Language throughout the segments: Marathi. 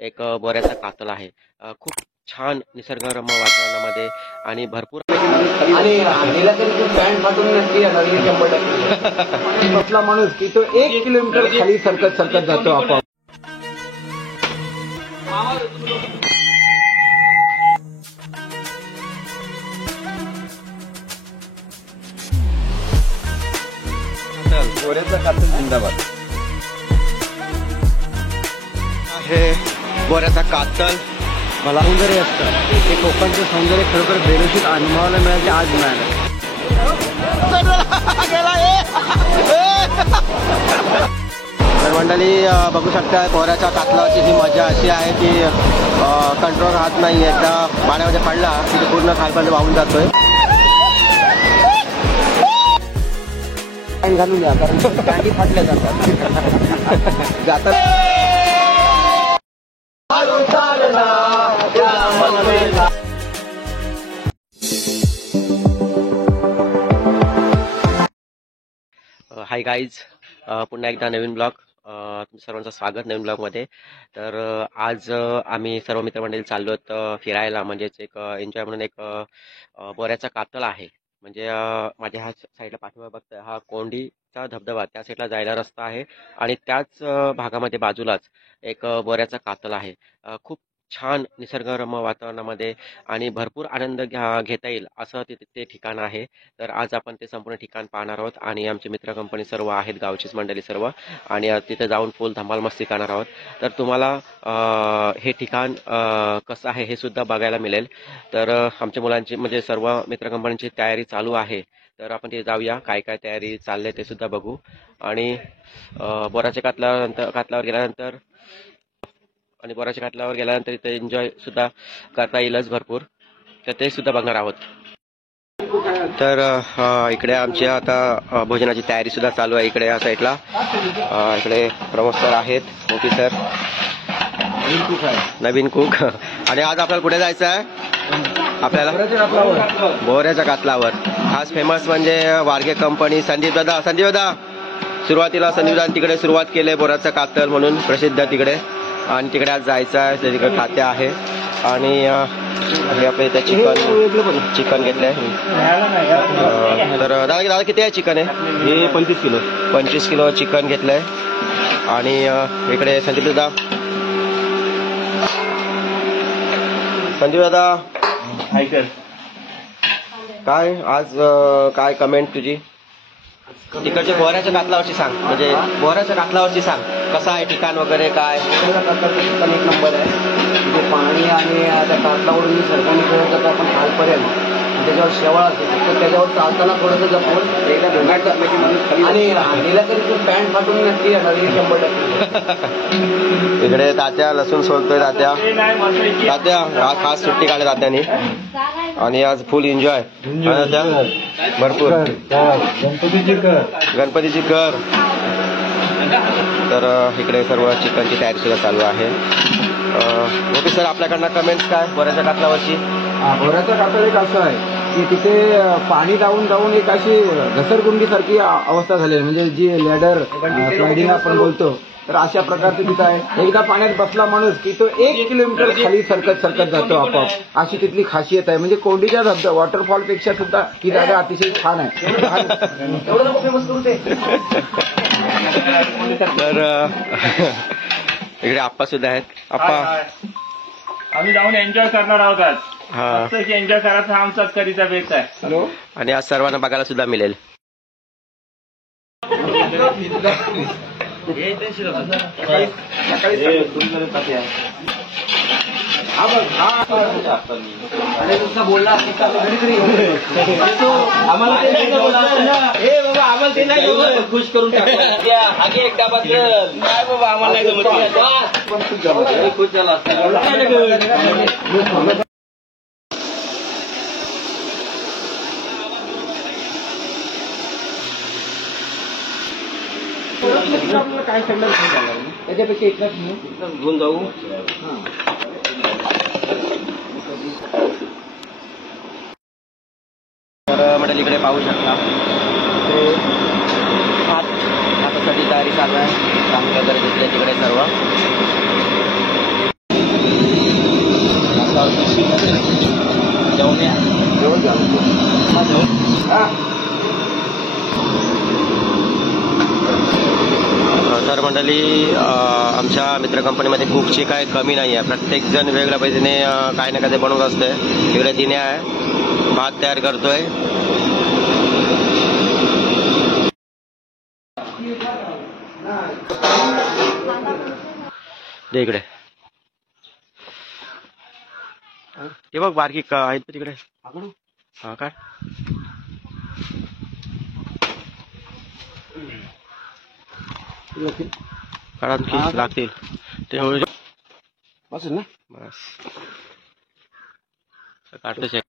एक बोऱ्याचा कातल आहे। खूप छान निसर्गरम्य वातावरणामध्ये आणि भरपूर आणि गेला तरी तो पॅन्ट फाटून नसती येणार 100% बसला माणूस की तो 1 किलोमीटर खाली सरकत जातो आपोआप। बोऱ्याचा कातल जिंदाबाद आहे। बोऱ्याचा कातल मला सौंदर्य असतं ते कोकणचं सौंदर्य खरोखर बेरोशीत अनुभवायला मिळाले आज मिळालं। तर मंडळी बघू शकता बोऱ्याच्या कातलाची ही मजा अशी आहे की कंट्रोल राहत नाही। एकदा पाण्यामध्ये पडला की तो पूर्ण खालपर्यंत वाहून जातोय। घालून द्या कारण कांडी फाटल्या जातात हाय गाईज, पुन्हा एकदा नवीन ब्लॉग तुमचं सर्वांचं स्वागत नवीन ब्लॉगमध्ये। तर आज आम्ही सर्व मित्रमंडळी चाललो आहोत फिरायला, म्हणजेच एक एन्जॉय म्हणून एक बोऱ्याचा कातल आहे। म्हणजे माझ्या ह्या साईडला पाठीमागे बघताय हा कोंडीचा धबधबा, त्या साईडला जायला रस्ता आहे आणि त्याच भागामध्ये बाजूलाच एक बोऱ्याचा कातल आहे। खूप छान निसर्गरम्य वातावरणामध्ये आणि भरपूर आनंद घेता येईल असं ते ठिकाण आहे। तर आज आपण ते संपूर्ण ठिकाण पाहणार आहोत आणि आमचे मित्र कंपनी सर्व आहेत, गावचीच मंडळी सर्व, आणि तिथे जाऊन फुल धमाल मस्ती करणार आहोत। तर तुम्हाला हे ठिकाण कसं आहे हे सुद्धा बघायला मिळेल। तर आमच्या मुलांची म्हणजे सर्व मित्र कंपनीची तयारी चालू आहे। तर आपण तिथे जाऊया, काय काय तयारी चालले ते सुद्धा बघू। आणि बोराच्या कातलावर गेल्यानंतर इथे एन्जॉय सुद्धा करता येईलच भरपूर, तर ते सुद्धा बघणार आहोत। तर इकडे आमची आता भोजनाची तयारी सुद्धा चालू आहे। इकडे या साईडला इकडे प्रमोद सर आहेत, मोठी सर, नवीन कुक। आणि आज आपल्याला कुठे जायचं आहे? आपल्याला बोऱ्याच्या कातलावर। खास फेमस म्हणजे वारगे कंपनी, संदीप दादा सुरुवातीला तिकडे सुरुवात केली बोऱ्याचा कातल म्हणून प्रसिद्ध तिकडे, आणि तिकडे आज जायचं आहे। तिकडे खाते आहे आणि हे आपल्या इथे चिकन घेतलंय। तर दादा किती आहे चिकन? आहे हे 25 किलो चिकन घेतलंय। आणि इकडे संदीप दादा काय आज काय कमेंट तुझी तिकडच्या बोऱ्याच्या कातलावरची सांग, म्हणजे बोऱ्याच्या कातलावरची सांग, कसं आहे ठिकाण वगैरे काय? ठिकाण एक नंबर आहे, तिथे पाणी आणि त्या कातलावरून मी सरकारने खेळत जातो आपण खालपर्यंत, त्याच्यावर शेवाळ असते, तर त्याच्यावर चालताना थोडंसं जपून एकदा ढोंगाट टाकल्याची माणूस आणि गेला तरी तो पॅन्ट फाटून नसती येणार 100%। इकडे तात्या लसूण सोलतोय। तात्या हा खास सुट्टी काढली तात्यानी आणि आज फुल एन्जॉय भरपूर। गणपतीची कर। तर इकडे सर्व चिकनची तयारी सुद्धा चालू आहे। ओके सर, आपल्याकडनं कमेंट्स काय बोऱ्याच्या कातलावरची? बोऱ्याचा कातल एक असं आहे की तिथे पाणी जाऊन एक अशी घसरगुंडी सारखी अवस्था झाली आहे, म्हणजे जी लॅडर स्लायडिंग आपण बोलतो, तर अशा प्रकारचे तिथं आहे। एकदा पाण्यात बसला माणूस की तो 1 किलोमीटर खाली सरकत जातो आपोआप, अशी तिथली खासियत आहे। म्हणजे कोंडीच्या धबधबा वॉटरफॉल पेक्षा सुद्धा ही जागा अतिशय छान आहे। तर इकडे आप्पा सुद्धा आहेत। आप्पा, आम्ही जाऊन एन्जॉय करणार आहोत आज। हा, एन्जॉय करायचा हा आमचाच कधीचा बेत आहे। हॅलो, आणि आज सर्वांना बघायला सुद्धा मिळेल। बोलला आम्हाला ते नाही खुश करून आगे एकदा बद्दल नाही बाबा, आम्हाला खुश झाला असता। काय सांगणार त्याच्यापेक्षा एकच घेऊन जाऊ। तर मंडळी इकडे पाहू शकता ते भातासाठी तयारी चालू आहे। काम वगैरे घेतले तिकडे सर्व। मंडळी आमच्या मित्र कंपनीमध्ये कुकची काय कमी नाही आहे. प्रत्येक जण वेगवेगळ्या पद्धतीने काय ना काय बनवत असते. इकडे दिने आहे, भात तयार करतोय. दे इकडे, ते बघ बारकी आहेत तिकडे. हा काय काढा लागतील ते बस ना. बस काढतोच आहे.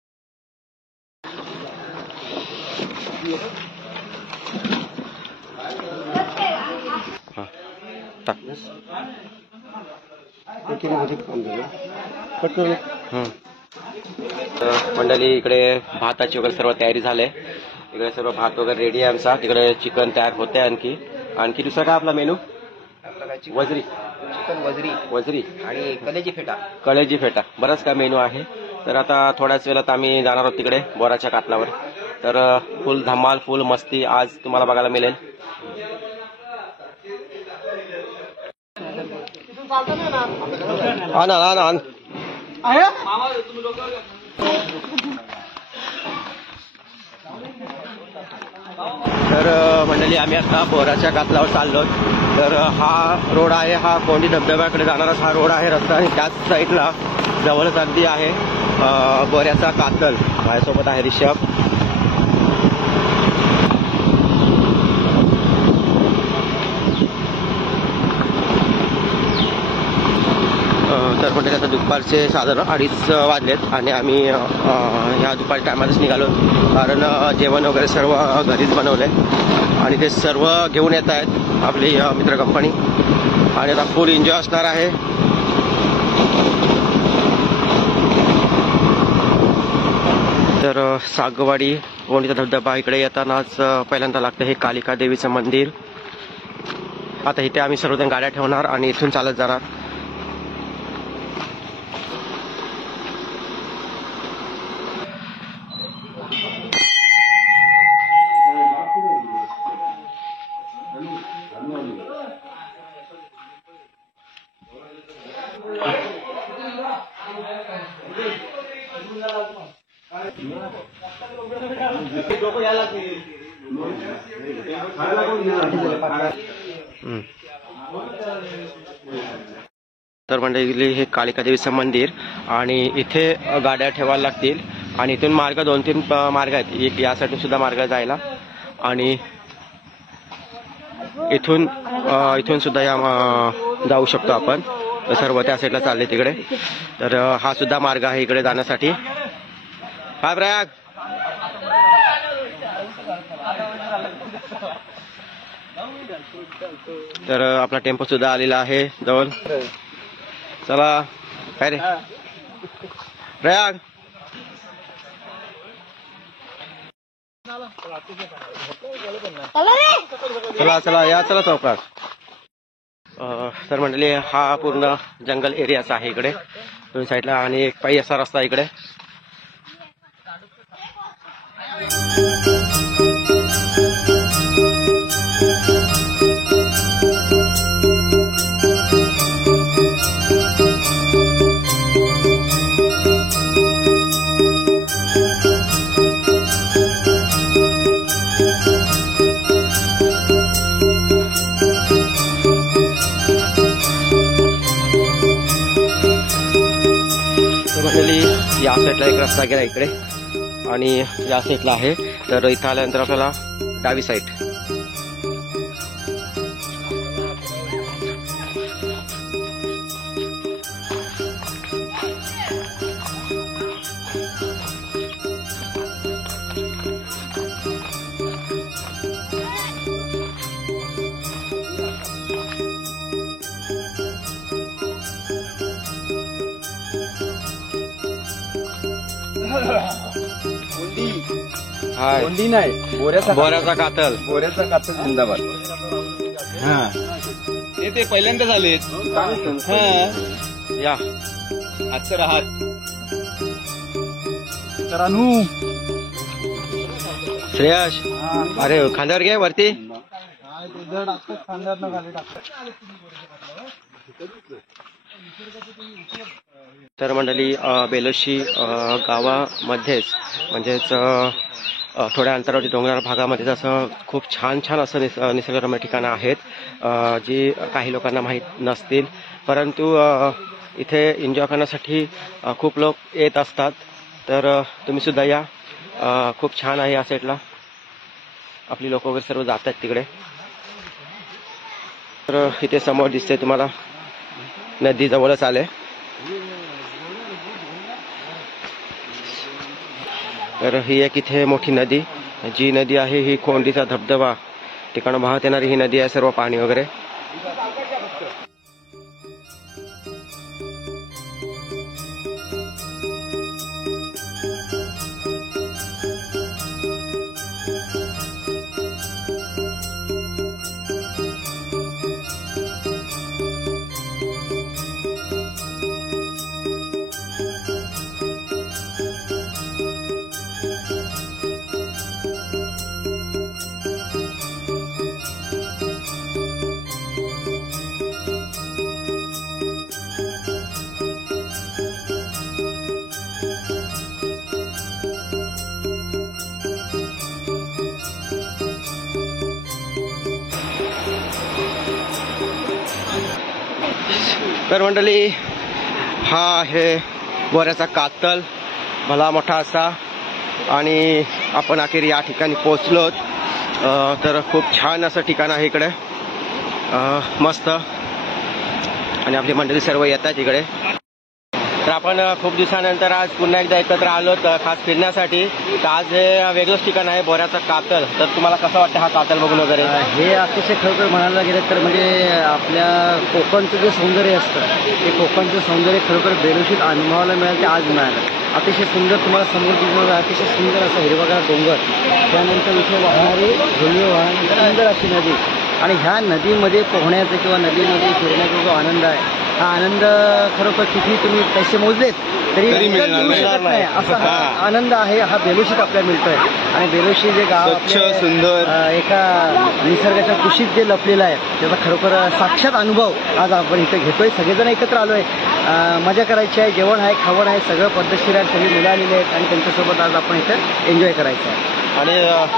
हा टाक. मंडळी इकडे भाताची वगैरे सर्व तयारी झाली. इकडे सर्व भात वगैरे रेडी आहे आमचा. तिकडे चिकन तयार होते. आणखी दुसरा काय आपला मेनू? वजरी चिकन वजरी आणि कलेजी फेटा बराच काय मेनू आहे. तर आता थोड्याच वेळात आम्ही जाणार आहोत तिकडे बोराच्या कातलावर. तर फुल धमाल फुल मस्ती आज तुम्हाला बघायला मिळेल. आण तर मंडळी आम्ही आता बोराच्या कातलावर चाललो. तर हा रोड आहे, हा कोंडी धबधब्याकडे जाणारा हा रोड आहे रस्ता. आणि त्याच साईडला जवळच अगदी आहे बोऱ्याचा कातल. माझ्यासोबत आहे रिषभ. तर म्हणजे आता दुपारचे साधारण 2:30 वाजलेत आणि आम्ही ह्या दुपारी टायमातच निघालो. कारण जेवण वगैरे सर्व घरीच बनवलंय आणि ते सर्व घेऊन येत आहेत आपली मित्र कंपनी. आणि आता फुल एन्जॉय असणार आहे. तर सागवाडी कोंडीचा धबधबा इकडे येतानाच पहिल्यांदा लागतं हे कालिका देवीचं मंदिर. आता इथे आम्ही सर्वजण गाड्या ठेवणार आणि इथून चालत जाणार. तर मंडळी हे कालिका देवीचं मंदिर आणि इथे गाड्या ठेवायला लागतील. आणि इथून मार्ग 2-3 मार्ग आहेत. एक या साईडून सुद्धा मार्ग जायला आणि इथून सुद्धा या जाऊ शकतो आपण. सर्व त्या साईडला चालले तिकडे. तर हा सुद्धा मार्ग आहे इकडे जाण्यासाठी. हा प्रयाग तर आपला टेम्पो सुद्धा आलेला आहे जवळ. चला काय रे प्रयाग. चला या चला चौकात. तर मंडळी हा पूर्ण जंगल एरियाचा आहे इकडे दोन साईडला आणि एक पायी असा रस्ता इकडे. या साईडला एक रस्ता गेला इकडे आणि या साईडला आहे. तर इथं आल्यानंतर आपल्याला डावी साईड. कोंडी नाही बोऱ्याचा कातल. बोऱ्याचा कातल जिंदाबाद. हा ते पहिल्यांदा झालेत. या आजचं राहत मित्रांनो. श्रेयश अरे खांद्यावर घे वरती. तर मंडळी बेलोशी गावामध्येच म्हणजेच थोड्या अंतरावरती डोंगराळ भागामध्ये असं खूप छान छान असं निसर्गरम्य ठिकाणं आहेत जी काही लोकांना माहीत नसतील, परंतु इथे एन्जॉय करण्यासाठी खूप लोक येत असतात. तर तुम्ही सुद्धा या. खूप छान आहे या साईडला. आपली लोक वगैरे सर्व जातात तिकडे. तर इथे समोर दिसते तुम्हाला नदी जवळच आले. तर ही एक इथे मोठी नदी, जी नदी आहे ही कोंडीचा धबधबा ठिकाण वाहत येणारी ही नदी आहे. सर्व पाणी वगैरे. तर मंडळी हा आहे बोऱ्याचा कातल, भला मोठा असा. आणि आपण अखेर या ठिकाणी पोहोचलोत. तर खूप छान असं ठिकाण आहे इकडे, मस्त. आणि आपली मंडळी सर्व येतात इकडे. तर आपण खूप दिवसानंतर आज पुन्हा एकदा एकत्र आलो खास फिरण्यासाठी. तर आज हे वेगळंच ठिकाण आहे बोऱ्याचा कातल. तर तुम्हाला कसं वाटतं हा कातल बघून वगैरे? हे अतिशय खरोखर म्हणायला गेलं तर म्हणजे आपल्या कोकणचं जे सौंदर्य असतं ते कोकणचं सौंदर्य खरोखर बेडोशीत अनुभवायला मिळालं ते आज मिळालं. अतिशय सुंदर तुम्हाला समोर दिसणार अतिशय सुंदर असा हिरवागार डोंगर, त्यानंतर इथे वाहणारी धुळी वाहणारी सुंदर अशी नदी. आणि ह्या नदीमध्ये पोहण्याचा किंवा नदीमध्ये फिरण्याचा जो आनंद आहे हा आनंद खरोखर किती तुम्ही पैसे मोजलेत तरी मिळणार नाही असा हा आनंद आहे. हा बेलोशीत आपल्याला मिळतोय. आणि बेलोशी जे गाव सुंदर एका निसर्गाच्या कुशीत जे लपलेलं आहे त्याचा खरोखर साक्षात अनुभव आज आपण इथे घेतोय. सगळेजण एकत्र आलोय, मजा करायची आहे, जेवण आहे, खावण आहे, सगळं पद्धतशीर आहे. सगळी मुलं आलेली आहेत आणि त्यांच्यासोबत आज आपण इथे एन्जॉय करायचं आहे. आणि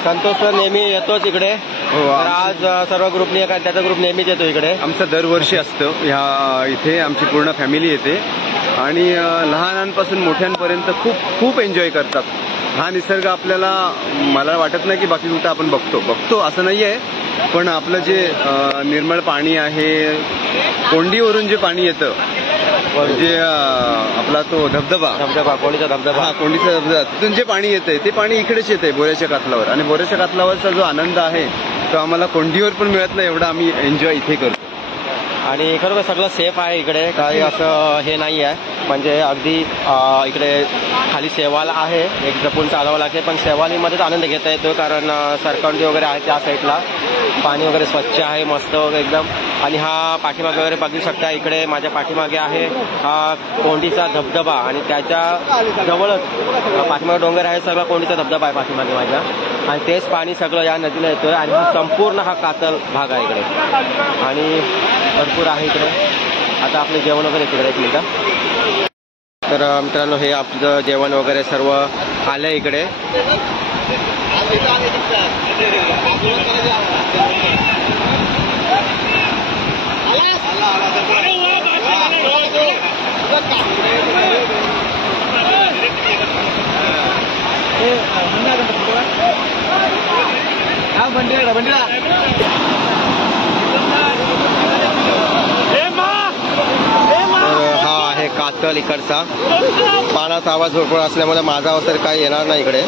संतोष तर नेहमी येतोच इकडे. तर आज सर्व ग्रुपने त्याचा ग्रुप नेहमीच येतो इकडे. आमचं दरवर्षी असतं. ह्या इथे आमची पूर्ण फॅमिली येते आणि लहानांपासून मोठ्यांपर्यंत खूप खूप एन्जॉय करतात. हा निसर्ग आपल्याला मला वाटत नाही की बाकी कुठं आपण बघतो असं नाही आहे, पण आपलं जे निर्मळ पाणी आहे, कोंडीवरून जे पाणी येतं म्हणजे आपला तो धबधबा कोंडीचा धबधबा, कोंडीचा धबधबा, तिथून जे पाणी येतंय ते पाणी इकडेच येतंय बोऱ्याच्या कातलावर. आणि बोऱ्याच्या कातलावरचा जो आनंद आहे तो आम्हाला कोंडीवर पण मिळत नाही, एवढा आम्ही एन्जॉय इथे करतो. आणि खरोखर सगळं सेफ आहे इकडे, काही असं हे नाही आहे. म्हणजे अगदी इकडे खाली सेवाल आहे, एक जपून चालावं लागते, पण सेवालीमध्येच आनंद घेता येतो कारण सरकंडी वगैरे आहे त्या साईडला. पाणी वगैरे स्वच्छ आहे, मस्त वगैरे एकदम. आणि हा पाठीमागे वगैरे बघू शकता, इकडे माझ्या पाठीमागे आहे हा कोंडीचा धबधबा आणि त्याच्या जवळच पाठीमागे डोंगर आहे, सगळा कोंडीचा धबधबा आहे पाठीमागे माझ्या. आणि तेच पाणी सगळं या नदीला येतोय आणि हा संपूर्ण हा कातल भाग आहे इकडे आणि भरपूर आहे इकडे. आता आपले जेवण वगैरे तिकडे एक मिनिटं. तर मित्रांनो हे आपलं जेवण वगैरे सर्व आलं इकडे. हा आहे कातल इकडचा. पाण्याचा आवाज भरपूर असल्यामुळे माझा आवाज तर काही येणार नाही इकडे.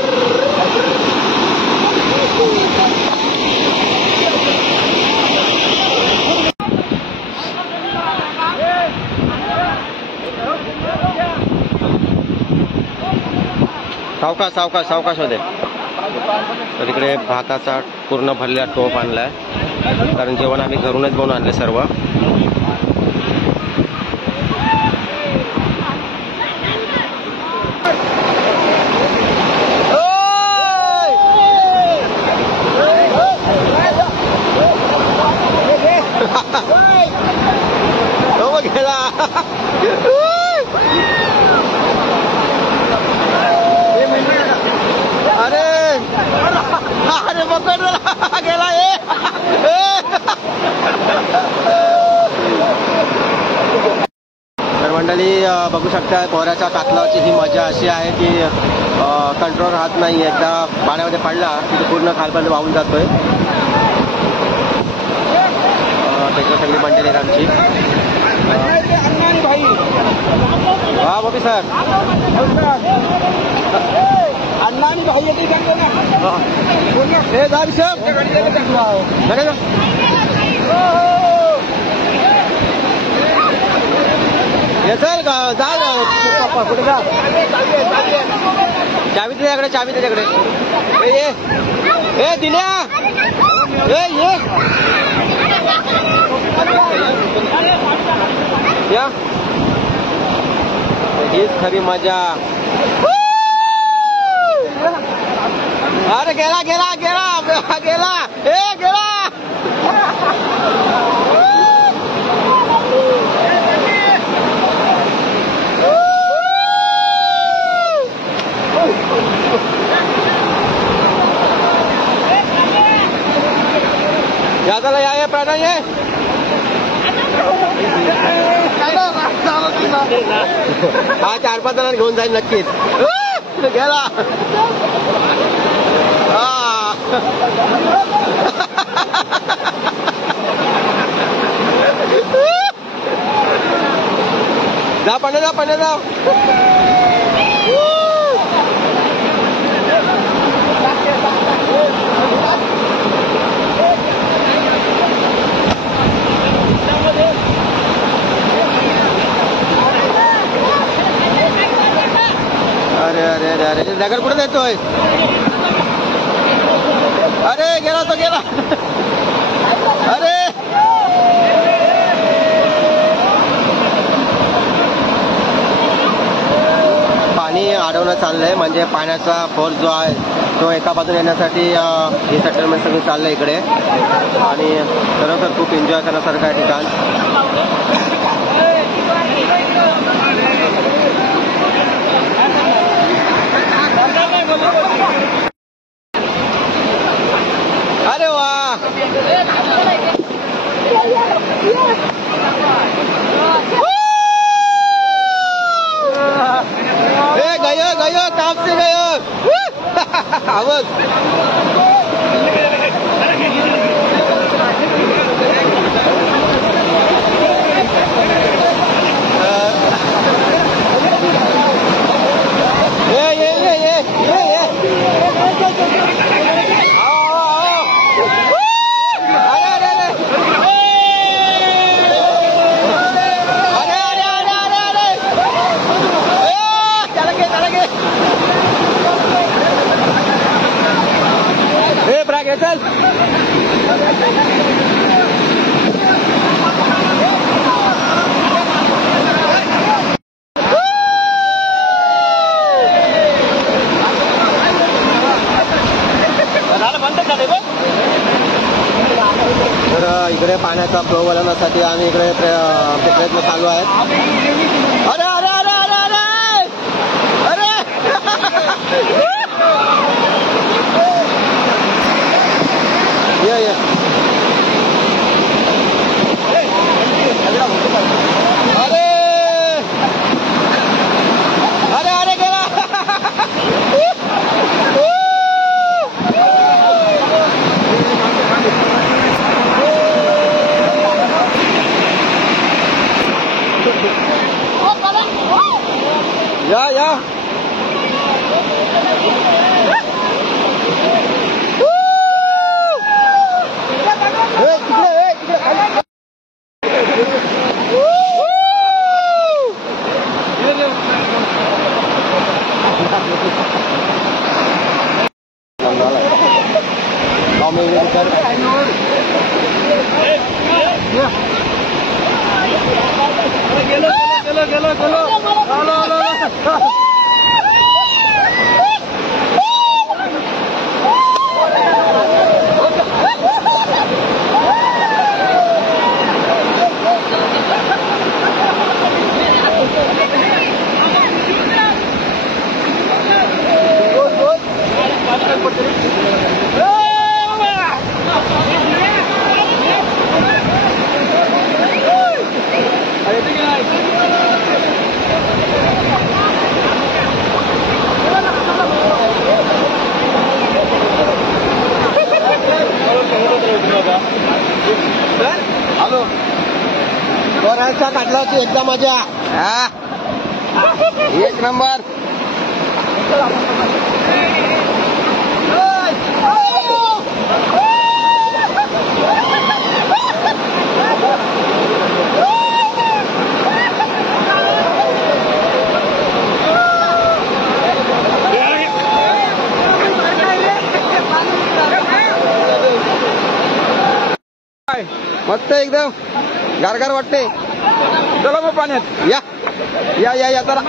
सावकाश होते. तर इकडे भाताचा पूर्ण भरलेला टोप आणलाय कारण जेवण आम्ही घरूनच बनवून आणले सर्व. अरे अरे पकड गेला तर मंडळी बघू शकता पोहऱ्याच्या कातलाची ही मजा अशी आहे की कंट्रोल राहत नाही. एकदा पाण्यामध्ये पडला की तो पूर्ण खालपर्यंत वाहून जातोय. त्याच्या सगळी मंडळी आहेत आमची. हा बॉबी सर अण्णा आणि भाई येते सांगतो ना. हे जा ऋषभ ये चल जा कुठे जा. चावी त्याच्याकडे चावी त्याच्याकडे. ए दिल्या ये या हीच खरी मजा. अरे गेला गेला गेला गेला ए गेला. यादाला या प्राणा ये. हा 4-5 जणांना घेऊन जाईल नक्कीच. गेला जा पाण्या जा. अरे अरे अरे अरे दगड कुठे देतोय. अरे गेला तो गेला. अरे पाणी अडवणं चाललंय. म्हणजे पाण्याचा फोर्स जो आहे तो एका बाजूने येण्यासाठी हे सेटलमेंट सगळं चाललंय इकडे. आणि खरोखर खूप एन्जॉय करण्यासारखं आहे ठिकाण. अरे वा गयो काम से गयो. आवाज चल. तर इकडे पाण्याचा फ्लो वळवण्यासाठी आम्ही इकडे आमचे प्रयत्न चालू आहेत. अरे अरे अरे अरे अरे अरे ये अरे अरे अरे गेला. या आपला एकदा मजा. एक नंबर. मस्त एकदम गारगार वाटते. चला मग पाण्यात या या या या चला.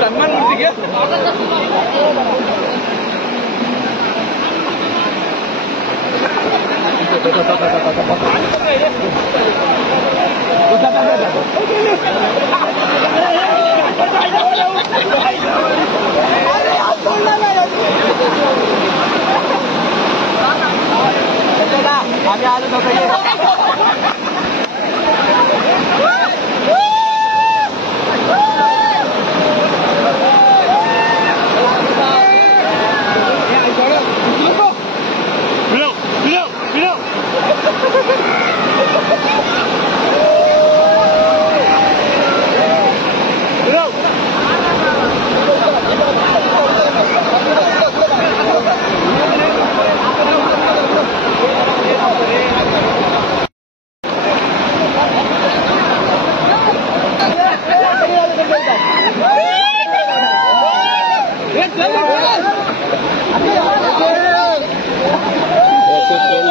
सन्मान मूर्ती घे. आम्ही आलो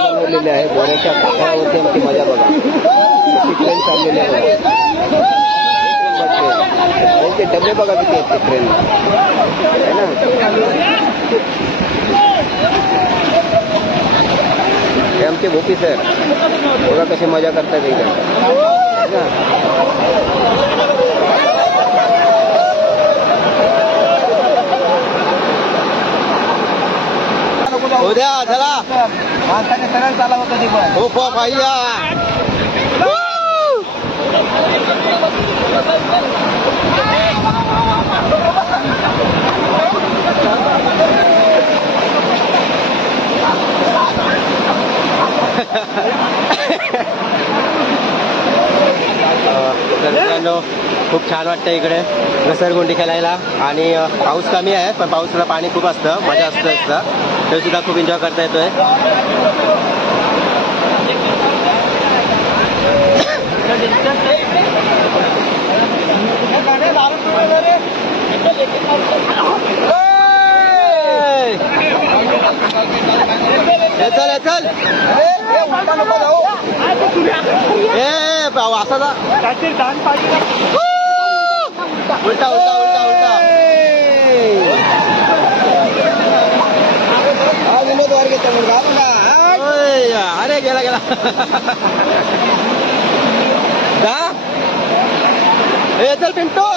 बनवलेले आहे. बोऱ्याच्या काठावरती आमची मजा बघा. कशी ट्रेन चाललेली आहे. ट्रेनचे डबे बघा किती आहेत ते ट्रेन है ना. हे आमचे भोपी सर बघा कशी मजा करतात एकदम. उद्या चला माणसाने सरळ चालावं कधी पण. हो पाहिया. तर मित्रांनो खूप छान वाटतं इकडे घसरगुंडी खेळायला. आणि पाऊस कमी आहे पण पावसाला पाणी खूप असतं. मजा असतं ते सुद्धा खूप एन्जॉय करता येतोय. चल चल असा उलटा उलटा उलटा उलटा. हा विनोद वारगेचा मुलगा बघा. अरे गेला गेला. हे चल पिंटू.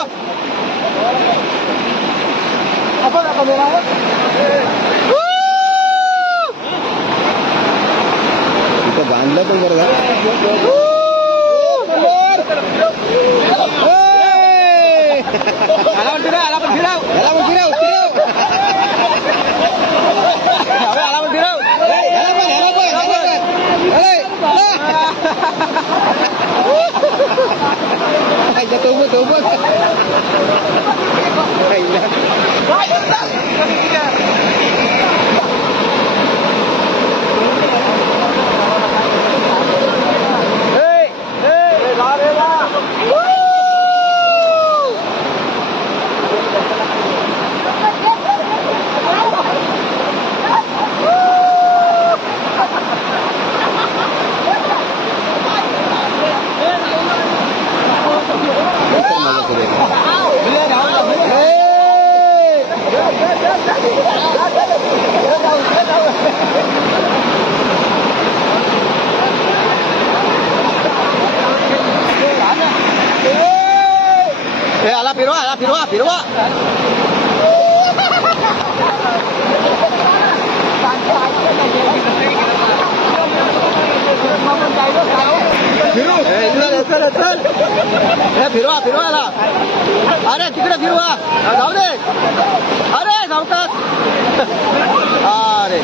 तिथं बांधलं पण बरं झालं. आला पण फिराव. आला पण फिराव. याला पण फिराव. आला पण फिराव. आला फिरवा. आला फिरवा. फिरवा. फिरवा फिरवायला. अरे तिकडे फिरवा. जाऊ दे. अरे धावतात. अरे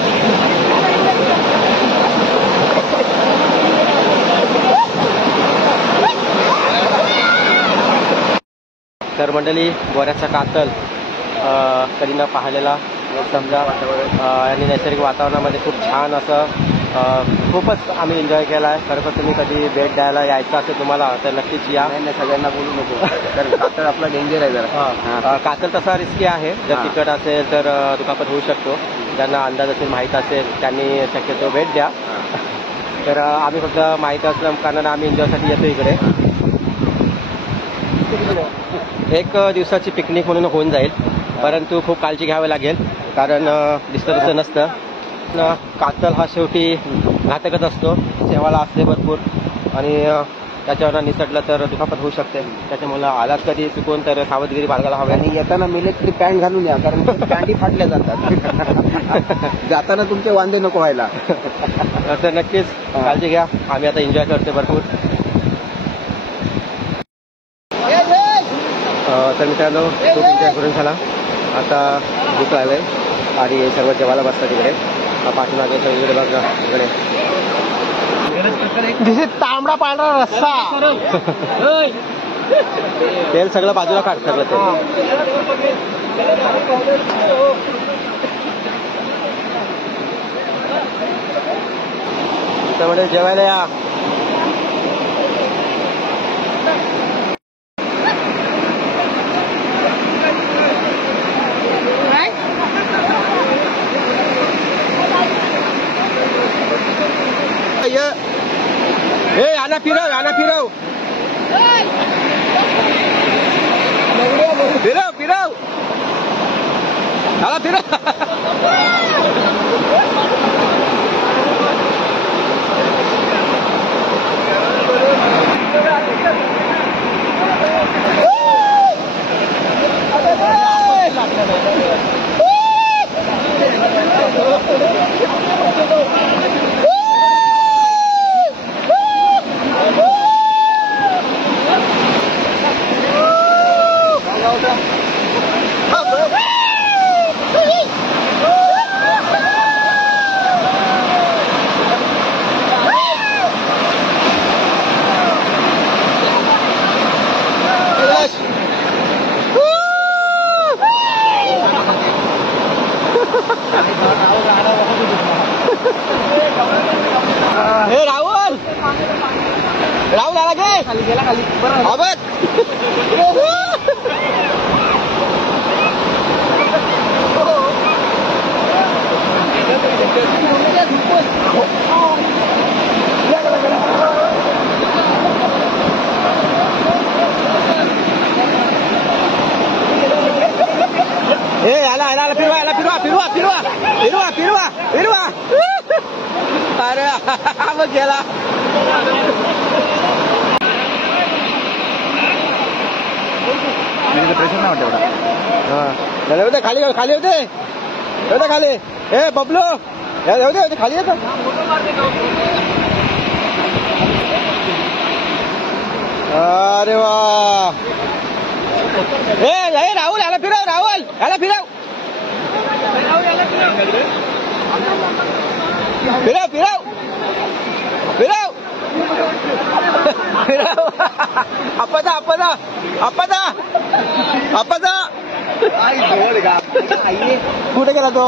तर मंडळी गोऱ्याचा कातल कधी न पाहिलेला समजा आणि नैसर्गिक वातावरणामध्ये खूप छान असं खूपच आम्ही एन्जॉय केला आहे. खरं तर तुम्ही कधी भेट द्यायला यायचं असेल तुम्हाला तर नक्कीच या. नाही सगळ्यांना बोलू नको तर कातळ आपला डेंजर आहे जरा. कातल तसा रिस्की आहे. जर तिखट असेल तर दुखापत होऊ शकतो. ज्यांना अंदाज असेल माहीत असेल त्यांनी शक्यतो भेट द्या. तर आम्ही फक्त माहीत असल्या कारणानं आम्ही एन्जॉयसाठी येतो इकडे. एक दिवसाची पिकनिक म्हणून होऊन जाईल परंतु खूप काळजी घ्यावी लागेल कारण दिसतं तसं नसतं. कातल हा शेवटी घातकच असतो. सेवाला असते भरपूर आणि त्याच्यावर निसटलं तर दुखापत होऊ शकते. त्याच्यामुळे आलाच कधी चुकून तर सावधगिरी बाळगायला हवी. आणि येताना मिलिटरी पॅन्ट घालून या कारण पॅन्टी फाटल्या जातात. जाताना तुमचे वांदे नको व्हायला. तर नक्कीच काळजी घ्या. आम्ही आता एन्जॉय करतो भरपूर. तर मित्रांनो खूप एन्जॉय करून झाला. आता भूक लागले आणि सर्व जेवायला बसतात इकडे. पाठीमागे इकडे बघा इकडे तांबडा पांढरा रस्सा. तेल सगळं बाजूला काढ सगळं तेल. त्यामुळे जेवायला या. आना फिरव आना फिरव फिरव फिरव आला फिरव. हे राहुल राहुल आला गे खाली गेला खाली बरं. हे आला आला आला फिरवा आला फिरवा फिरवा फिरवा फिरवा फिरवा फिरवा. अरे मग गेला. प्रेशर नाही वाटत एवढा. होते खाली खाली होते होते खाली. हे बबलू होते होते खाली येत. अरे वा. हे राहुल याला फिरव राहुल याला फिरव फिरव फिरव फिरव फिरव. आपाचा आपाचा आपाचा आपाचा कुठे गेला तो.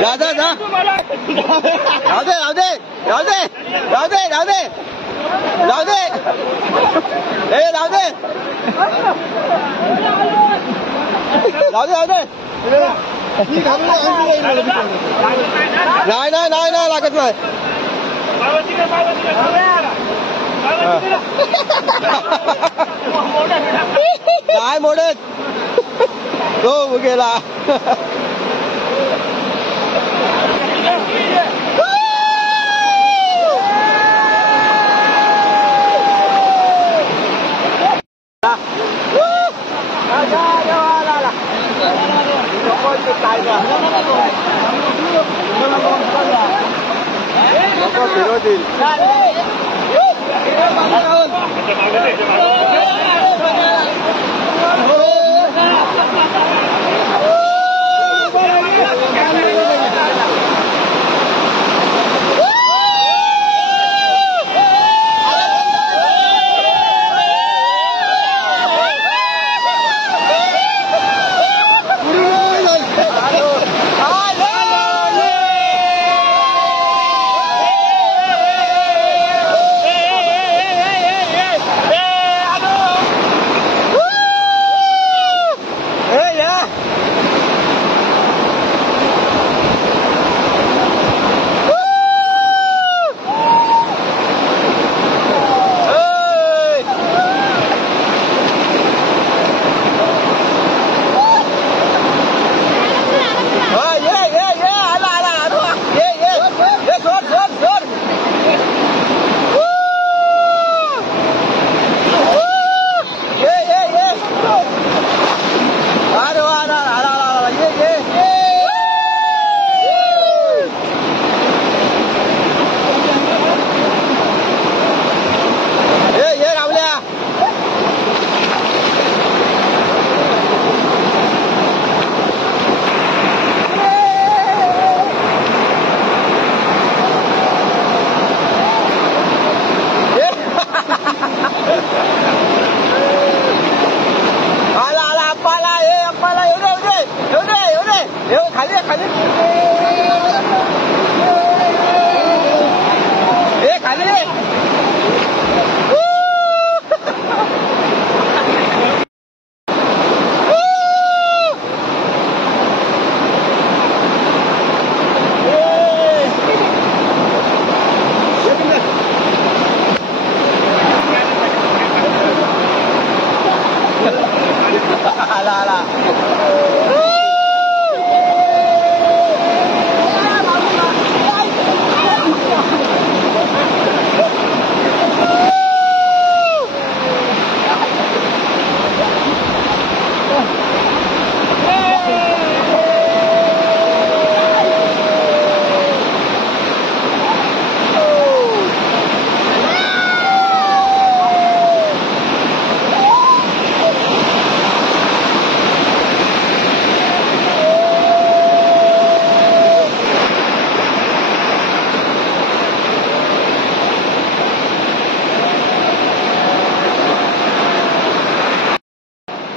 जा जा जा राहू दे राहू दे राहू दे राहू दे राहू दे राहू दे. हे राहू दे राहू दे राहू दे. नाही नाही नाही नाही लागत नाही. काय मोडत तो गेला. फिरवतील.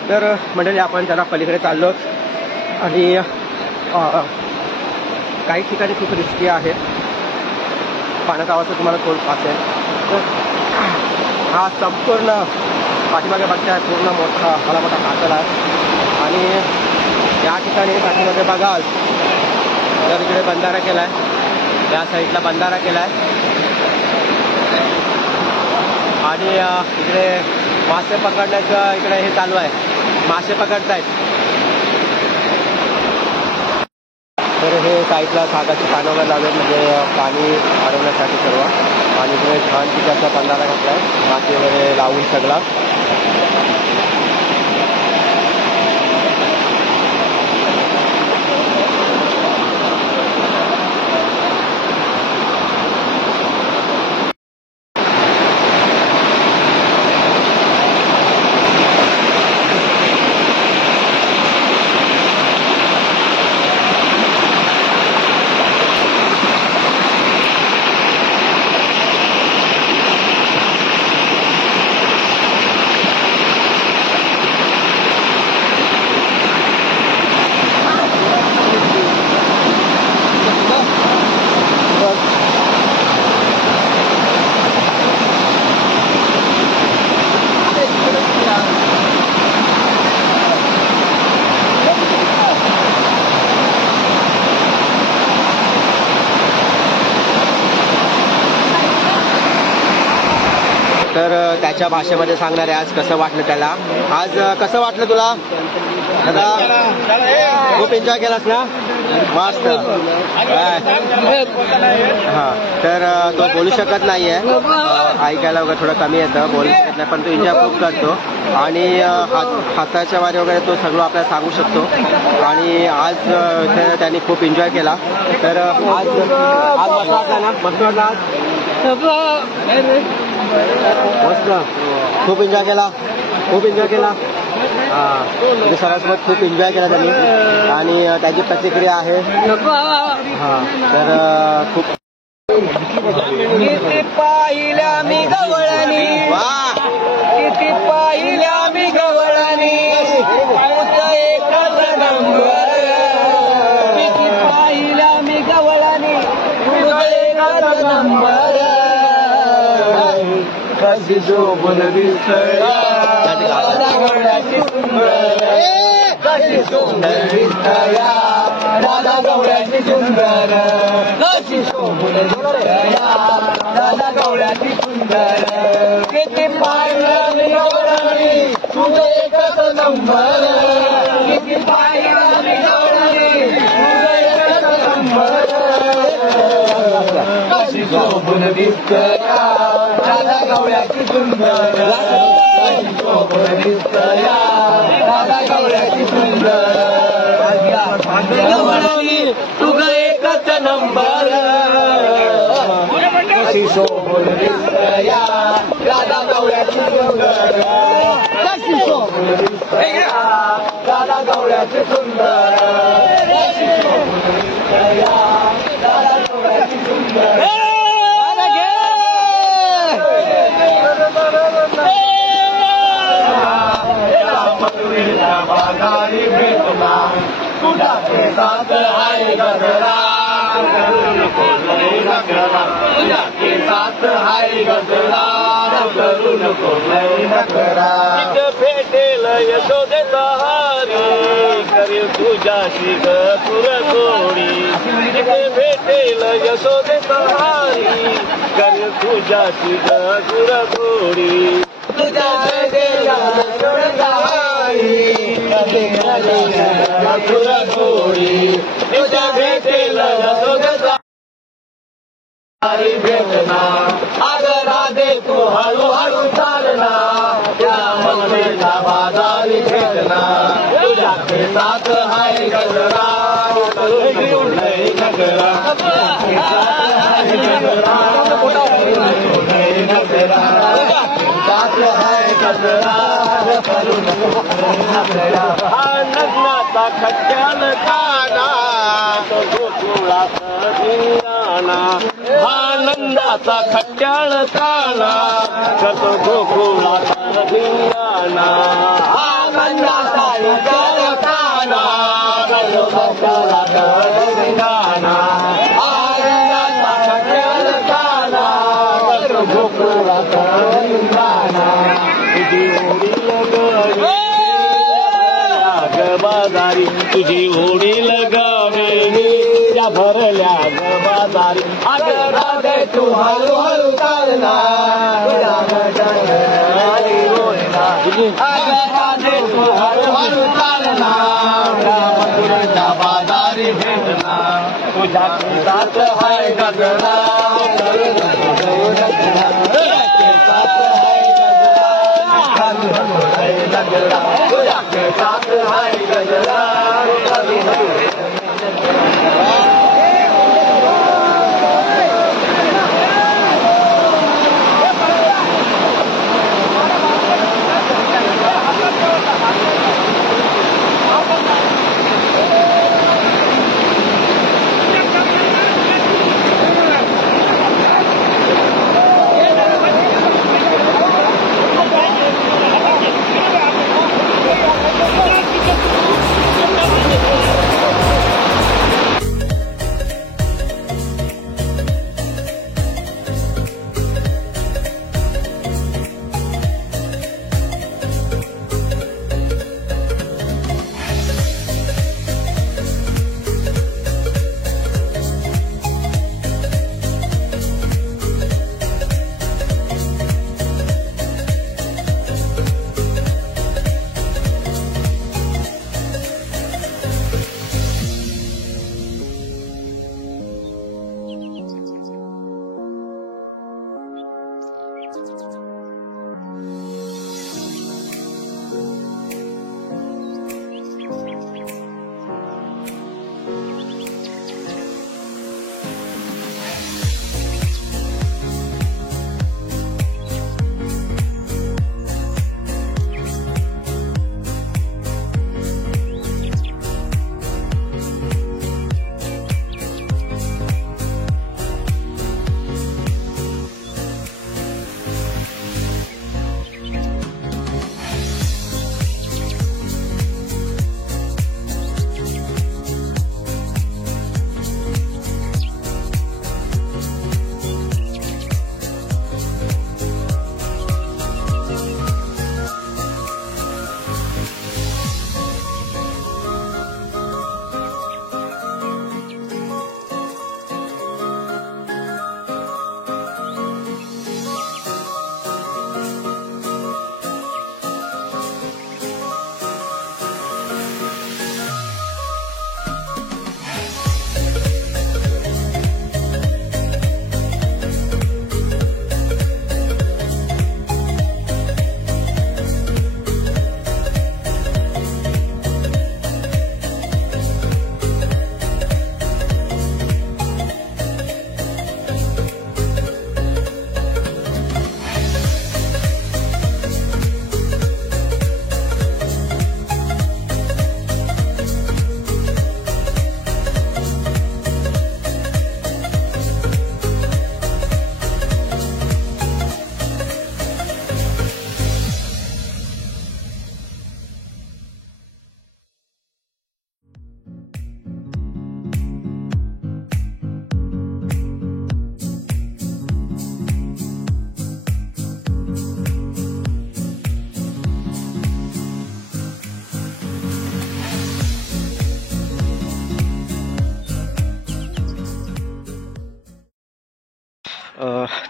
तर मंडळी आपण जरा पलीकडे चाललो आणि काही ठिकाणी खूप रिस्की आहे. पाण्याचा आवाज तुम्हाला थोडं असेल. तर हा संपूर्ण पाठीमागे बघताय पूर्ण मला मोठा कातल आहे आणि या ठिकाणी पाठीमध्ये बघाल तर इकडे बंधारा केलाय, या साईडला बंधारा केलाय आणि इकडे मासे पकडण्याचं इकडे हे चालू आहे, मासे पकडतायत. तर हे साईडला सागाची पानं वगैरे लावले म्हणजे पाणी अडवण्यासाठी सर्व. आणि इकडे छान तिथे बंधारा घातलाय माती वगैरे लावून सगळा. तर त्याच्या भाषेमध्ये सांगणार आहे आज कसं वाटलं त्याला. आज कसं वाटलं तुला दादा? खूप एन्जॉय केलास ना? मस्त. हा तर तो बोलू शकत नाहीये, ऐकायला वगैरे थोडं कमी येतं, बोलू शकत नाही, पण तो एन्जॉय खूप करतो आणि हाताच्या वारे वगैरे तो सगळं आपल्याला सांगू शकतो. आणि आज त्यांनी खूप एन्जॉय केला. तर आज मस्त वाटला ना? मस्त वाटला आज? मस्त, खूप एन्जॉय केला, खूप एन्जॉय केला. म्हणजे सरांसोबत खूप एन्जॉय केला त्यांनी आणि त्याची प्रतिक्रिया आहे. हा तर खूप किती पाहिल्या मी गवळणी, किती पाहिल्या मी गवळणी, एकच नंबर. किती पाहिल्या मी गवळणी, एकच नंबर. कशी शोभून दिसतया दादा गवळ्याची सुंदर, कशी सुंदर दिसतया दादा गवळ्याची सुंदर, कशी शोभून दिसतया दादा गवळ्याची सुंदर. किती पाहिलं मी गवळणी, तुझं एकच नंबर. किती पाहिलं मी गवळणी, तुझं एकच नंबर. कशी शोभून दिसतया दादा गवळ्याची सुंदर, कशी शोभून दिसतया दादा गवळ्याची सुंदर. गवळणी तुझं एकच नंबर. कशी शोभून दिसतया दादा गवळ्याची सुंदर, कशी शोभून दिसतया दादा गवळ्याची सुंदर. कशी शोभून दिसतया दादा गवळ्याची सुंदर. बाजारी भेटला तुझ्या केसात आहे गजरा, करू नको लय नखरा. तुझ्या केसात आहे गजरा, करू नको लय नखरा. भेटेल यशोदेचा हारी, करेल तुझ्याशी गपुर गोडी. भेटेल यशोदेचा हारी, करेल तुझ्याशी गपुर गोडी. तुझ्या भेटेल यशोदेचा हारी, गपुर गोडी. तुझ्या भेटेल यशोदेचा हारी भेटना. अगं राधे तू हळूहळू चालना, त्या मंदिरला बाजारी भेटना. तुझ्या केसात हाय गजरा, करून लय नखरा. लग्नाचा खट्याल काना, तो गोकुळाचा धिंगाणा. आनंदाचा खट्याळ काना, तो गोकुळाचा धिंगाणा. गबादारी तुझी ओढी लगावे या भरल्या गबादारी अगं राधे तू हळू हळू चालना अगं राधे तू हळू हळू चालना मथुरेच्या बाजारी भेटना तुझ्या केसात हाय गजरा तुझ्या केसात हाय गजरा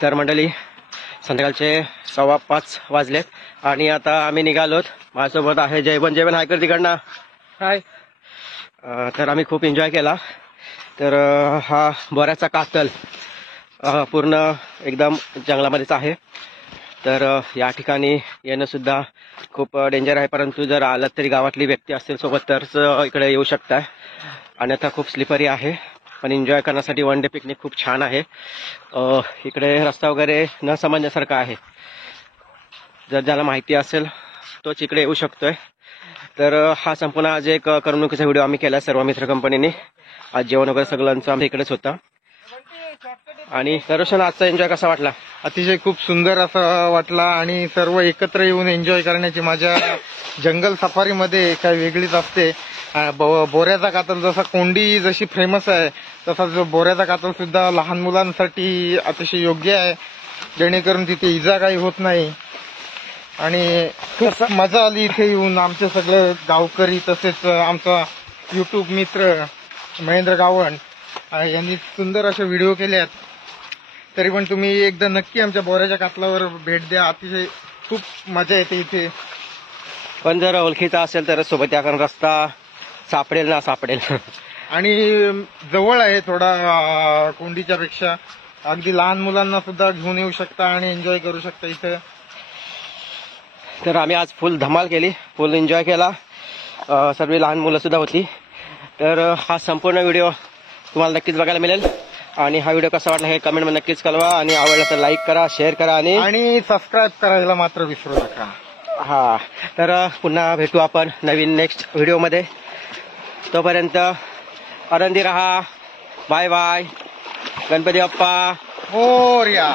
तर मंडळी संध्याकाळचे 5:15 वाजलेत आणि आता आम्ही निघालोत. माझ्यासोबत आहे जयवन. जयवन हाय कर तिकडनं. हाय. तर आम्ही खूप एन्जॉय केला. तर हा बोऱ्याचा कातल पूर्ण एकदम जंगलामध्येच आहे. तर या ठिकाणी येणं सुद्धा खूप डेंजर आहे, परंतु जर आलात तरी गावातली व्यक्ती असेल सोबत तरच इकडे येऊ शकताय. अन्यथा खूप स्लिपरी आहे, पण एन्जॉय करण्यासाठी वन डे पिकनिक खूप छान आहे. इकडे रस्ता वगैरे न समजण्यासारखा आहे. जर ज्याला माहिती असेल तोच इकडे येऊ शकतोय. तर हा संपूर्ण आज एक करमणुकीचा व्हिडिओ आम्ही केला सर्व मित्र कंपनीने. आज जेवण वगैरे सगळ्यांचं आमच्या इकडेच होता. आणि दर्शन आजचा एन्जॉय कसा वाटला? अतिशय खूप सुंदर असं वाटला आणि सर्व एकत्र येऊन एन्जॉय करण्याची मजा जंगल सफारीमध्ये काही वेगळीच असते. बोऱ्याचा कातल जसा कोंडी जशी फेमस आहे तसा जो बोऱ्याचा कातल सुद्धा लहान मुलांसाठी अतिशय योग्य आहे, जेणेकरून तिथे इजा काही होत नाही. आणि खूप मजा आली इथे येऊन. आमचे सगळे गावकरी तसेच आमचा युट्यूब मित्र महेंद्र गावण यांनी सुंदर असे व्हिडिओ केले आहेत. तरी पण तुम्ही एकदा नक्की आमच्या बोऱ्याच्या कातलावर भेट द्या. अतिशय खूप मजा येते इथे. पण जर ओळखीचा असेल तर सोबत या, कारण रस्ता सापडेल ना सापडेल. आणि जवळ आहे थोडा कोंडीच्या पेक्षा. अगदी लहान मुलांना सुद्धा घेऊन येऊ शकता आणि एन्जॉय करू शकता इथं. तर आम्ही आज फुल धमाल केली, फुल एन्जॉय केला. सर्व लहान मुलं सुद्धा होती. तर हा संपूर्ण व्हिडिओ तुम्हाला नक्कीच बघायला मिळेल. आणि हा व्हिडिओ कसा वाटला हे कमेंटमध्ये नक्कीच कळवा. आणि आवडला तर लाईक करा, शेअर करा आणि सबस्क्राईब करायला मात्र विसरू नका. हा, तर पुन्हा भेटू आपण नवीन नेक्स्ट व्हिडिओमध्ये. तोपर्यंत आनंदी रहा. Bye bye. गणपती बाप्पा मोरया.